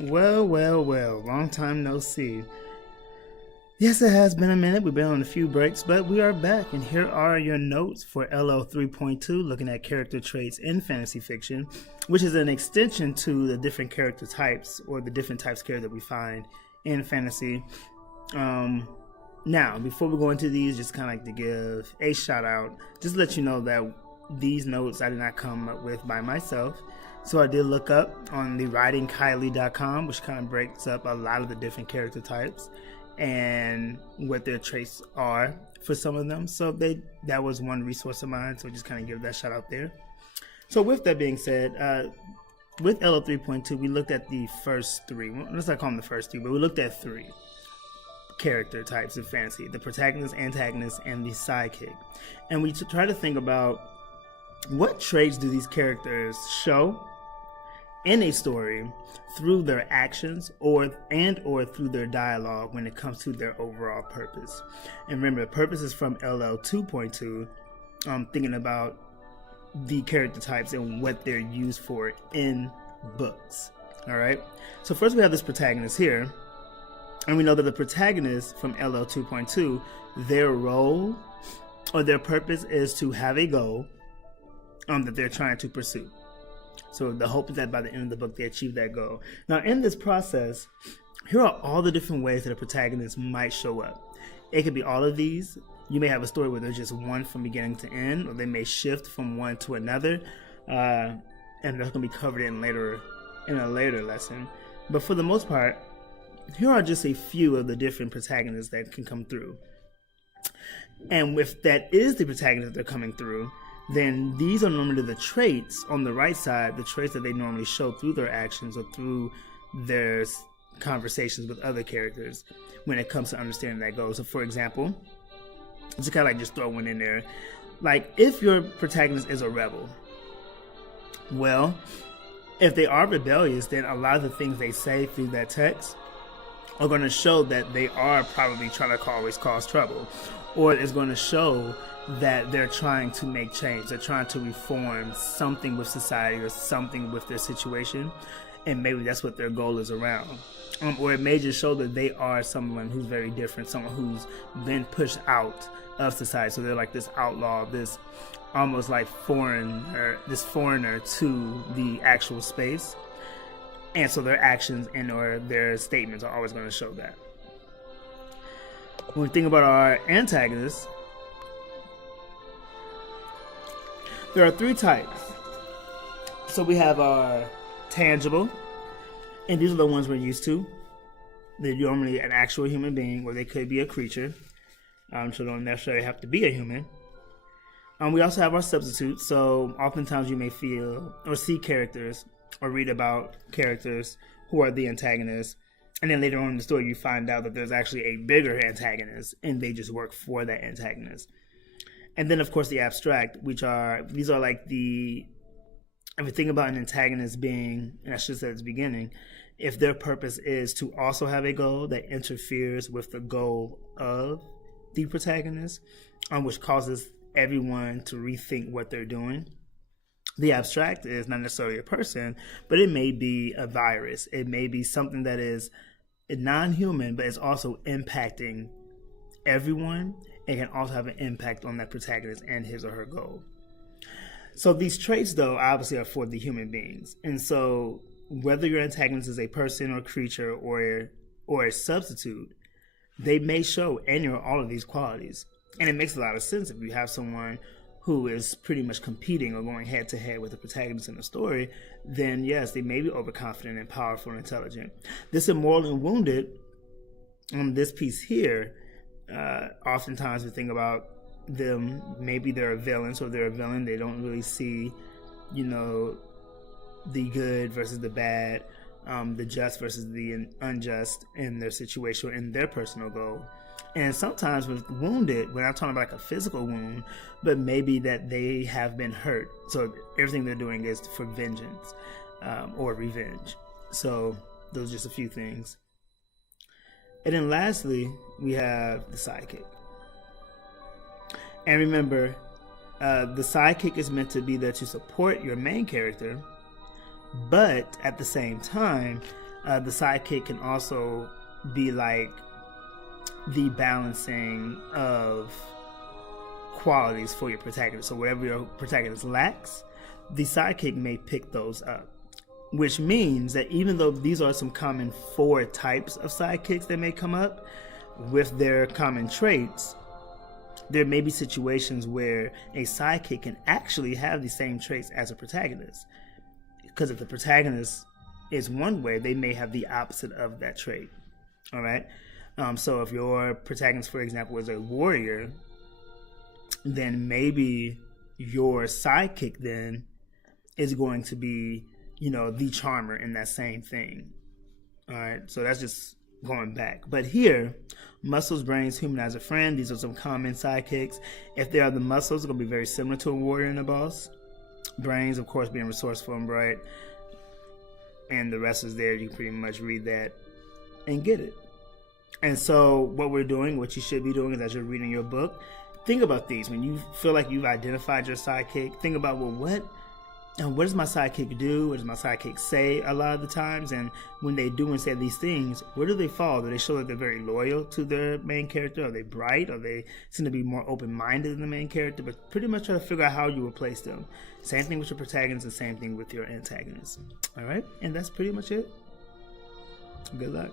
Well, long time no see. Yes, it has been a minute. We've been on a few breaks, but we are back, and here are your notes for LL3.2, looking at character traits in fantasy fiction, which is an extension to the different character types or the different types of character that we find in fantasy. Now, before we go into these, just kind of like to give a shout out, just to let you know that these notes I did not come up with by myself. So I did look up on the writingkylie.com, which kind of breaks up a lot of the different character types and what their traits are for some of them. So that was one resource of mine. So just kind of give that shout out there. So with that being said, with LL3.2, we looked at the first three. Let's not call them the first three, but we looked at three character types in fantasy: the protagonist, antagonist, and the sidekick. And we try to think about what traits do these characters show in a story through their actions or through their dialogue when it comes to their overall purpose. And remember, the purpose is from LL2.2. Thinking about the character types and what they're used for in books. All right. So first we have this protagonist here, and we know that the protagonist from LL2.2, their role or their purpose is to have a goal that they're trying to pursue. So the hope is that by the end of the book, they achieve that goal. Now, in this process, here are all the different ways that a protagonist might show up. It could be all of these. You may have a story where there's just one from beginning to end, or they may shift from one to another, and that's going to be covered in a later lesson. But for the most part, here are just a few of the different protagonists that can come through. And if that is the protagonist they're coming through, then these are normally the traits on the right side, the traits that they normally show through their actions or through their conversations with other characters when it comes to understanding that goal. So for example, just kind of like just throw one in there. Like if your protagonist is a rebel, well, if they are rebellious, then a lot of the things they say through that text are going to show that they are probably trying to always cause trouble, or it's going to show that they're trying to make change. They're trying to reform something with society or something with their situation, and maybe that's what their goal is around. Or it may just show that they are someone who's very different, someone who's been pushed out of society. So they're like this outlaw, this almost like foreigner to the actual space. And so their actions and or their statements are always going to show that. When we think about our antagonists, there are three types. So we have our tangible, and these are the ones we're used to. They're normally an actual human being, or they could be a creature. So they don't necessarily have to be a human. We also have our substitutes. So oftentimes you may feel or see characters or read about characters who are the antagonists, and then later on in the story you find out that there's actually a bigger antagonist, and they just work for that antagonist. And then, of course, the abstract, these are like if you think about an antagonist being, and I should say at the beginning, if their purpose is to also have a goal that interferes with the goal of the protagonist, which causes everyone to rethink what they're doing. The abstract is not necessarily a person, but it may be a virus. It may be something that is non-human, but is also impacting everyone. It can also have an impact on that protagonist and his or her goal. So these traits, though, obviously are for the human beings. And so whether your antagonist is a person or creature or a substitute, they may show any or all of these qualities. And it makes a lot of sense if you have someone who is pretty much competing or going head-to-head with the protagonist in the story, then yes, they may be overconfident and powerful and intelligent. This Immoral and Wounded, this piece here, oftentimes we think about them, maybe they're a villain, so they're a villain. They don't really see, the good versus the bad, the just versus the unjust in their situation, in their personal goal. And sometimes with wounded, we're not talking about like a physical wound, but maybe that they have been hurt. So everything they're doing is for vengeance or revenge. So those are just a few things. And then lastly, we have the sidekick. And remember, the sidekick is meant to be there to support your main character, but at the same time, The sidekick can also be like the balancing of qualities for your protagonist. So whatever your protagonist lacks, the sidekick may pick those up. Which means that even though these are some common 4 types of sidekicks that may come up with their common traits, there may be situations where a sidekick can actually have the same traits as a protagonist. Because if the protagonist is one way, they may have the opposite of that trait. All right? So if your protagonist, for example, is a warrior, then maybe your sidekick then is going to be, the charmer in that same thing. All right? So that's just going back. But here, muscles, brains, humanize a friend. These are some common sidekicks. If they are the muscles, it's going to be very similar to a warrior and a boss. Brains, of course, being resourceful and bright. And the rest is there. You can pretty much read that and get it. And so what we're doing, what you should be doing is as you're reading your book, think about these. When you feel like you've identified your sidekick, think about, well, what does my sidekick do? What does my sidekick say a lot of the times? And when they do and say these things, where do they fall? Do they show that they're very loyal to their main character? Are they bright? Are they seem to be more open-minded than the main character? But pretty much try to figure out how you replace them. Same thing with your protagonist and same thing with your antagonist. All right? And that's pretty much it. Good luck.